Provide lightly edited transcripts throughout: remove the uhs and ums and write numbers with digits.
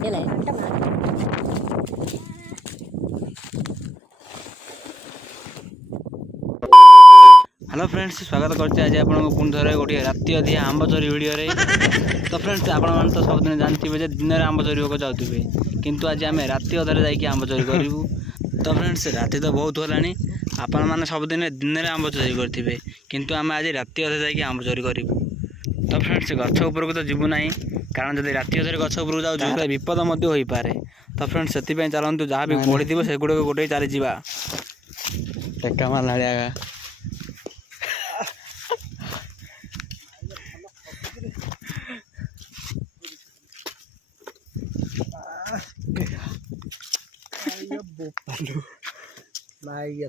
hello friends स्वागत करते आज आपको पुणी थे गोटे राति अधिया आंब चोरी वीडियो तो फ्रेंड्स आपण तो सब दिन जानते दिन में आंब चोरी को जाऊे किंतु आज आम राति अधर जा आंब चोरी करूँ तो फ्रेंड्स राति तो बहुत होलानी आपण मैंने सबुदिन दिन में आंब चोरी करेंगे किंतु आम आज राति अधे जा आंब चोरी करूँ तो फ्रेंड्स गछ उपरको तो जीवु ना कारण जब राति अधे गछ उपरको जाऊँ विपद हो पारे तो फ्रेंड्स से चलतु जहाँ भी पड़ी थी से गुड़ गोटे चली जा टेका मारा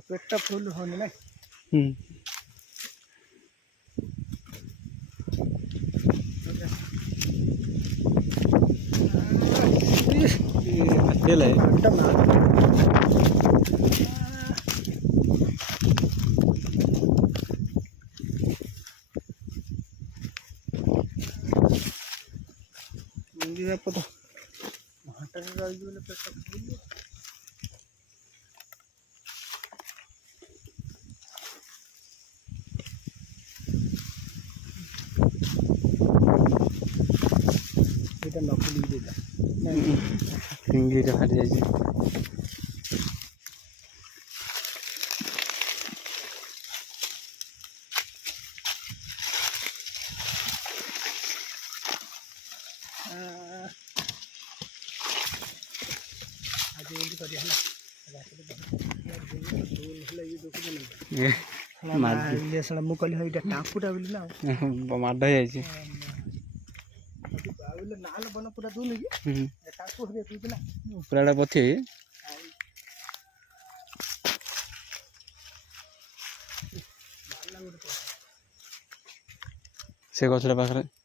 पेट फुल होने ना इंग्लिश बाहर जाए मुझे टापुटा माड जाए पूरा पथी से गछरा पाखे